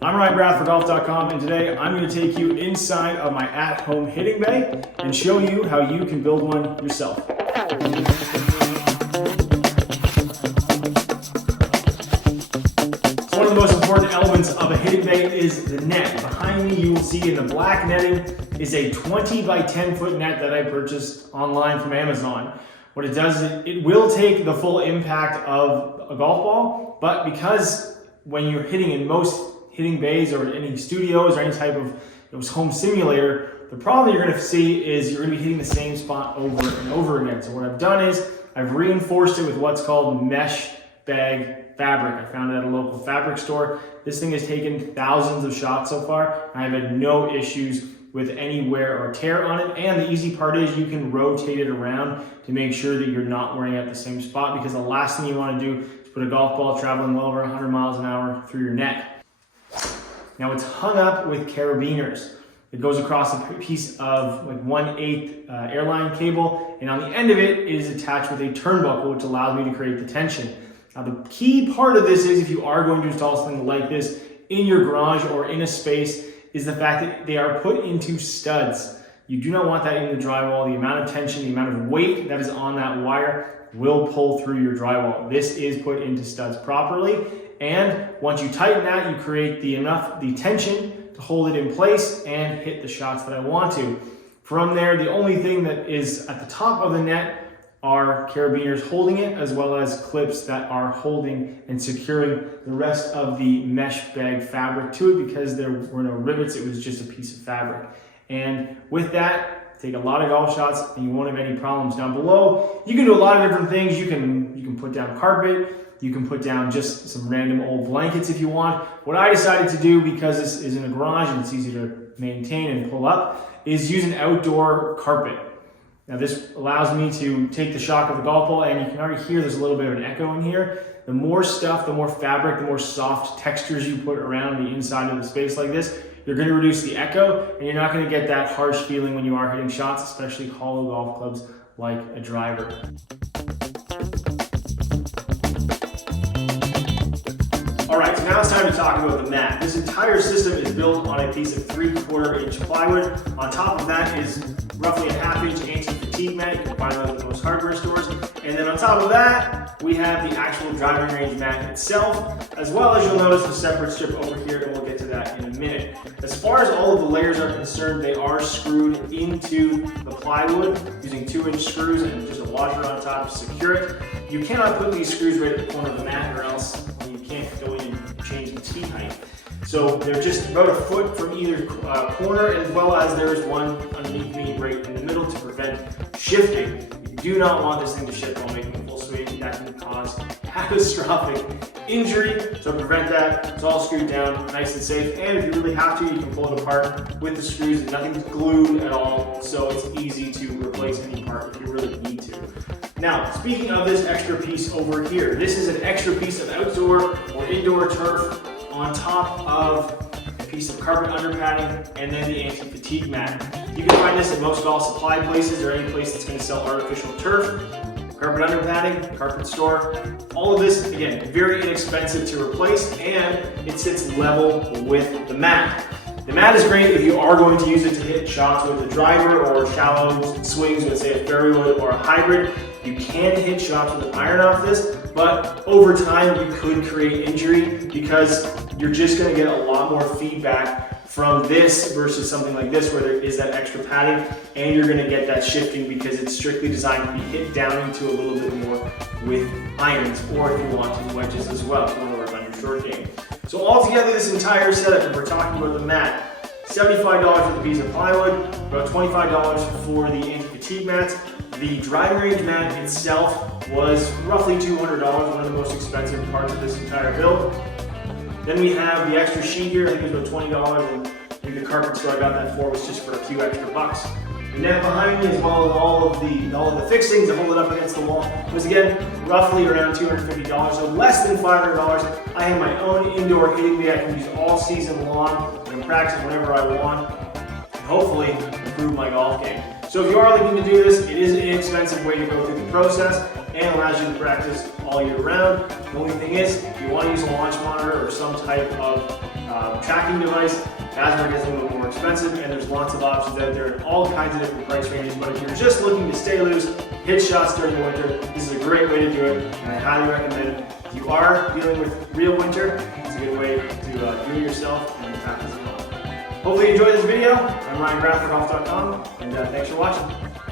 I'm Ryan Brath for Golf.com, and today I'm going to take you inside of my at-home hitting bay and show you how you can build one yourself. So one of the most important elements of a hitting bay is the net. Behind me you will see in the black netting is a 20 by 10 foot net that I purchased online from Amazon. What it does is it will take the full impact of a golf ball, but because when you're hitting in most hitting bays or any studios or any type of home simulator, the problem you're going to see is you're going to be hitting the same spot over and over again. So what I've done is I've reinforced it with what's called mesh bag fabric. I found it at a local fabric store. This thing has taken thousands of shots so far. I've had no issues with any wear or tear on it, and the easy part is you can rotate it around to make sure that you're not wearing at the same spot, because the last thing you want to do is put a golf ball traveling well over 100 miles an hour through your net. Now it's hung up with carabiners. It goes across a piece of like 1/8 airline cable, and on the end of it is attached with a turnbuckle, which allows me to create the tension. Now the key part of this is, if you are going to install something like this in your garage or in a space, is the fact that they are put into studs. You do not want that in the drywall. The amount of tension, the amount of weight that is on that wire will pull through your drywall. This is put into studs properly, and once you tighten that, you create the tension to hold it in place and hit the shots that I want to. From there, the only thing that is at the top of the net are carabiners holding it, as well as clips that are holding and securing the rest of the mesh bag fabric to it, because there were no rivets, it was just a piece of fabric. And with that, take a lot of golf shots and you won't have any problems. Down below, you can do a lot of different things. You can put down carpet, you can put down just some random old blankets if you want. What I decided to do, because this is in a garage and it's easy to maintain and pull up, is use an outdoor carpet. Now this allows me to take the shock of the golf ball, and you can already hear there's a little bit of an echo in here. The more stuff, the more fabric, the more soft textures you put around the inside of the space like this, you're going to reduce the echo, and you're not going to get that harsh feeling when you are hitting shots, especially hollow golf clubs like a driver. Alright, so now it's time to talk about the mat. This entire system is built on a piece of 3/4 inch plywood. On top of that is roughly a 1/2 inch anti-fatigue mat. You can find that at most hardware stores. And then on top of that, we have the actual driving range mat itself, as well as you'll notice a separate strip over here, and we'll get to that in a minute. As far as all of the layers are concerned, they are screwed into the plywood using 2-inch screws and just a washer on top to secure it. You cannot put these screws right at the corner of the mat, or else you can't go in and change the tee height. So they're just about 1 foot from either corner, as well as there is one underneath me right in the middle to prevent shifting. You do not want this thing to shift while making a full swing. That can cause catastrophic injury. So to prevent that, it's all screwed down nice and safe. And if you really have to, you can pull it apart with the screws. Nothing's glued at all, so it's easy to replace any part if you really need to. Now, speaking of this extra piece over here, this is an extra piece of outdoor or indoor turf on top of a piece of carpet under padding, and then the anti-fatigue mat. You can find this at most golf supply places or any place that's going to sell artificial turf, carpet under padding, carpet store. All of this, again, very inexpensive to replace, and it sits level with the mat. The mat is great if you are going to use it to hit shots with a driver or shallow swings with, say, a fairway wood or a hybrid. You can hit shots with an iron off this, but over time you could create injury, because you're just going to get a lot more feedback from this versus something like this where there is that extra padding, and you're going to get that shifting because it's strictly designed to be hit down into a little bit more with irons, or if you want to, wedges as well if you want to work on your short game. So altogether, this entire setup, if we're talking about the mat, $75 for the piece of plywood, about $25 for the anti-fatigue mats. The driving range mat itself was roughly $200, one of the most expensive parts of this entire build. Then we have the extra sheet here, I think it was about $20, and I think the carpet store I got that for was just for a few extra bucks. The net behind me, as well as all of the fixings to hold it up against the wall, was again roughly around $250, so less than $500. I have my own indoor hitting bay I can use all season long. I can practice whenever I want, and hopefully improve my golf game. So if you are looking to do this, it is an inexpensive way to go through the process and allows you to practice all year round. The only thing is, if you want to use a launch monitor or some type of tracking device. Asmer gets a little more expensive, and there's lots of options out there in all kinds of different price ranges. But if you're just looking to stay loose, hit shots during the winter, this is a great way to do it, and I highly recommend it. If you are dealing with real winter, it's a good way to do it yourself and practice at home. Hopefully you enjoyed this video. I'm Ryan Graff for Golf.com, and thanks for watching.